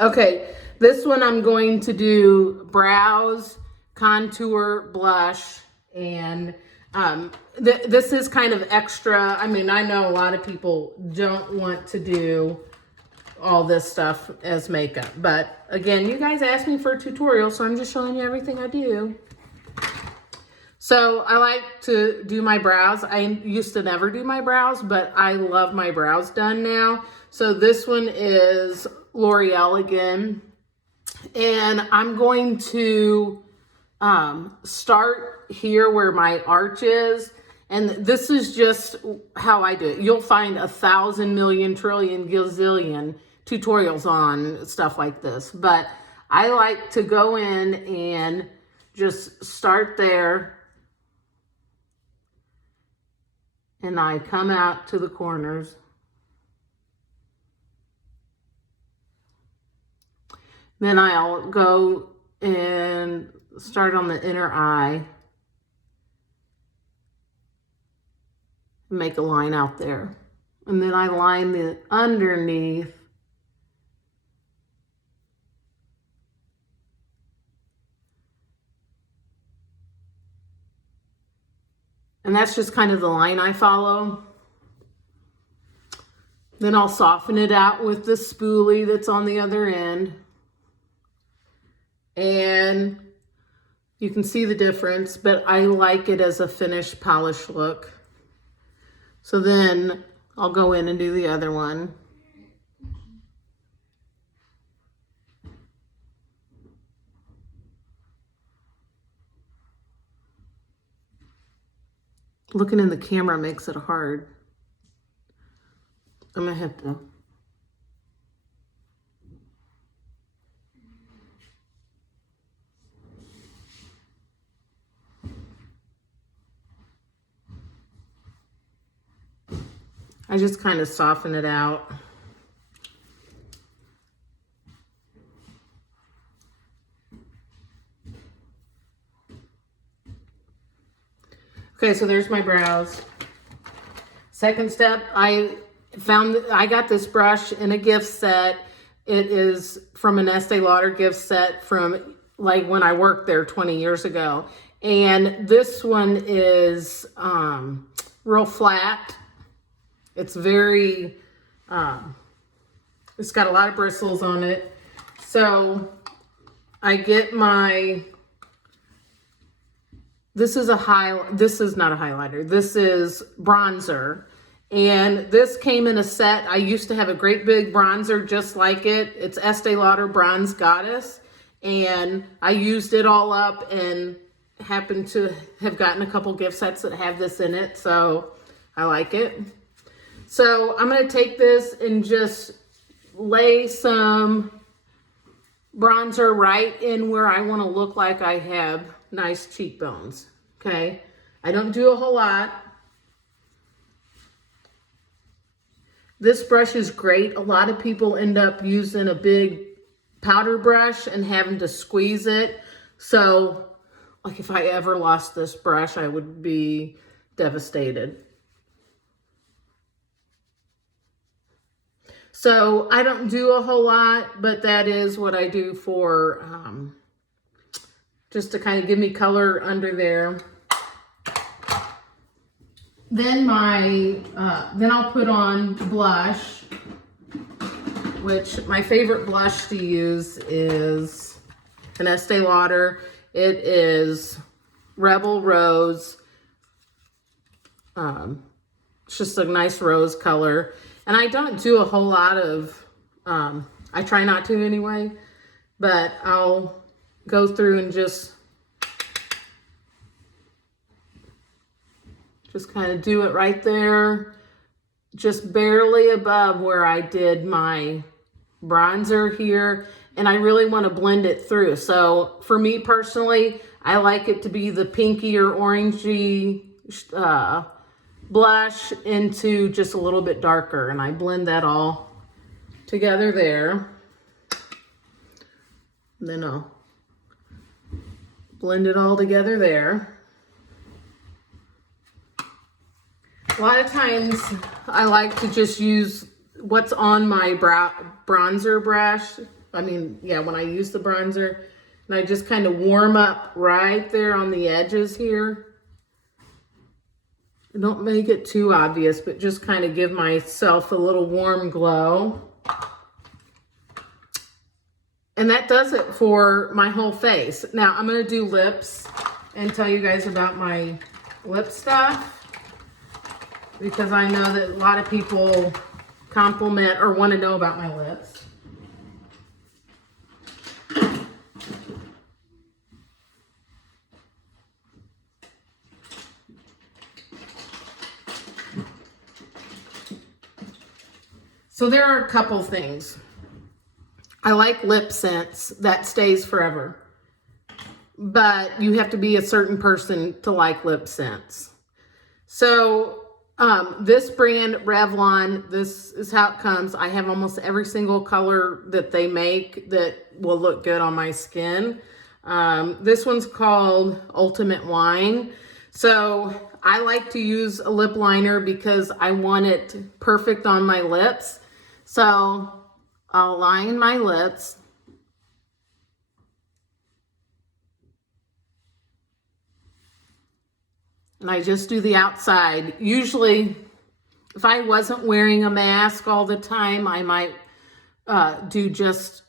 Okay, this one I'm going to do brows, contour, blush, and this is kind of extra. I mean, I know a lot of people don't want to do all this stuff as makeup, but again, you guys asked me for a tutorial, so I'm just showing you everything I do. So I like to do my brows. I used to never do my brows, but I love my brows done now. So this one is L'Oreal again. And I'm going to start here where my arch is. And this is just how I do it. You'll find 1,000 million trillion gazillion tutorials on stuff like this. But I like to go in and just start there. And I come out to the corners. Then I'll go and start on the inner eye. Make a line out there. And then I line the underneath. And that's just kind of the line I follow. Then I'll soften it out with the spoolie that's on the other end. And you can see the difference, but I like it as a finished polished look. So then I'll go in and do the other one. Looking in the camera makes it hard. I'm gonna have to. I just kind of soften it out. Okay, so there's my brows. Second step, I got this brush in a gift set. It is from an Estee Lauder gift set from like when I worked there 20 years ago. And this one is real flat. It's very, it's got a lot of bristles on it. So I get my, this is not a highlighter. This is bronzer. And this came in a set. I used to have a great big bronzer just like it. It's Estee Lauder Bronze Goddess. And I used it all up and happened to have gotten a couple gift sets that have this in it. So I like it. So I'm going to take this and just lay some bronzer right in where I want to look like I have nice cheekbones. Okay. I don't do a whole lot. This brush is great. A lot of people end up using a big powder brush and having to squeeze it. So like if I ever lost this brush, I would be devastated. So I don't do a whole lot, but that is what I do for just to kind of give me color under there. Then then I'll put on blush, which my favorite blush to use is an Estee Lauder. It is Rebel Rose. It's just a nice rose color. And I don't do a whole lot of, I try not to anyway, but I'll go through and just kind of do it right there, just barely above where I did my bronzer here. And I really want to blend it through. So for me personally, I like it to be the pinky or orangey blush into just a little bit darker, and I blend that all together there. And then I'll blend it all together there. A lot of times I like to just use what's on my bronzer brush. I mean, yeah, when I use the bronzer, and I just kind of warm up right there on the edges here. Don't make it too obvious, but just kind of give myself a little warm glow. And that does it for my whole face. Now I'm going to do lips and tell you guys about my lip stuff, because I know that a lot of people compliment or want to know about my lips. So there are a couple things. I like lip scents that stays forever, but you have to be a certain person to like lip scents. So this brand, Revlon, this is how it comes. I have almost every single color that they make that will look good on my skin. This one's called Ultimate Wine. So I like to use a lip liner because I want it perfect on my lips. So I'll line my lips. And I just do the outside. Usually, if I wasn't wearing a mask all the time, I might do just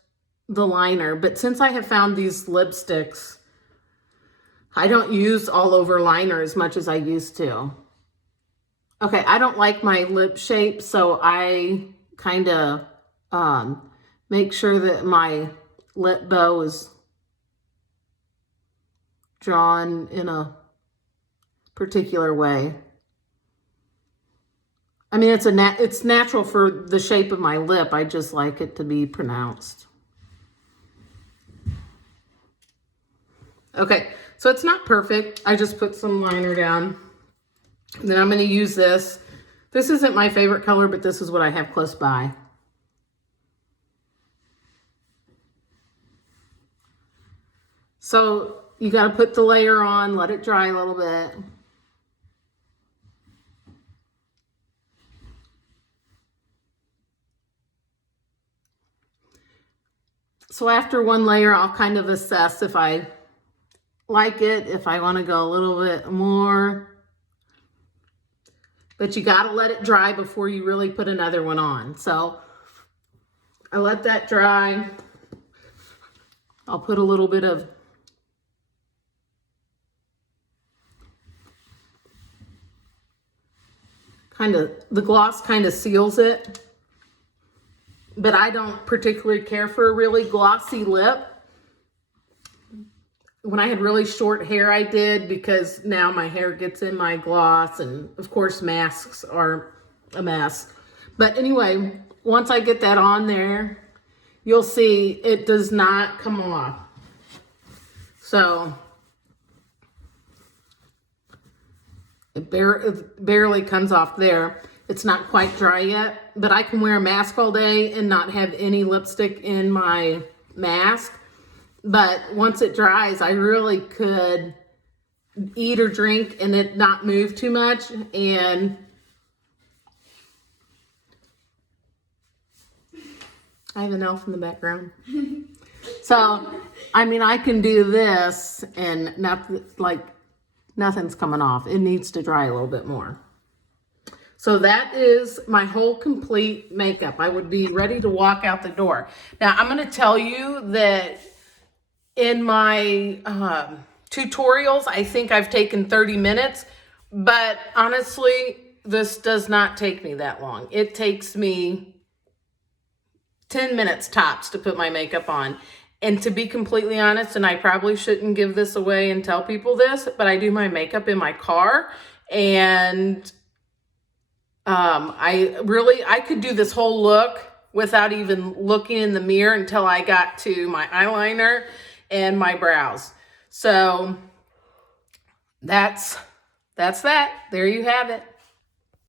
the liner. But since I have found these lipsticks, I don't use all over liner as much as I used to. Okay, I don't like my lip shape, so I kind of make sure that my lip bow is drawn in a particular way. I mean, it's natural for the shape of my lip. I just like it to be pronounced. Okay, so it's not perfect. I just put some liner down. And then I'm going to use this. This isn't my favorite color, but this is what I have close by. So you got to put the layer on, let it dry a little bit. So after one layer, I'll kind of assess if I like it, if I want to go a little bit more. But you got to let it dry before you really put another one on. So I let that dry. I'll put a little bit of the gloss kind of seals it. But I don't particularly care for a really glossy lip. When I had really short hair, I did, because now my hair gets in my gloss, and of course masks are a mess. But anyway, once I get that on there, you'll see it does not come off. So it barely comes off there. It's not quite dry yet, but I can wear a mask all day and not have any lipstick in my mask. But once it dries, I really could eat or drink and it not move too much. And I have an elf in the background. So, I mean, I can do this and nothing's coming off. It needs to dry a little bit more. So that is my whole complete makeup. I would be ready to walk out the door. Now, I'm going to tell you that in my tutorials, I think I've taken 30 minutes, but honestly, this does not take me that long. It takes me 10 minutes tops to put my makeup on. And to be completely honest, and I probably shouldn't give this away and tell people this, but I do my makeup in my car, and I could do this whole look without even looking in the mirror until I got to my eyeliner and my brows. So that's that. There you have it.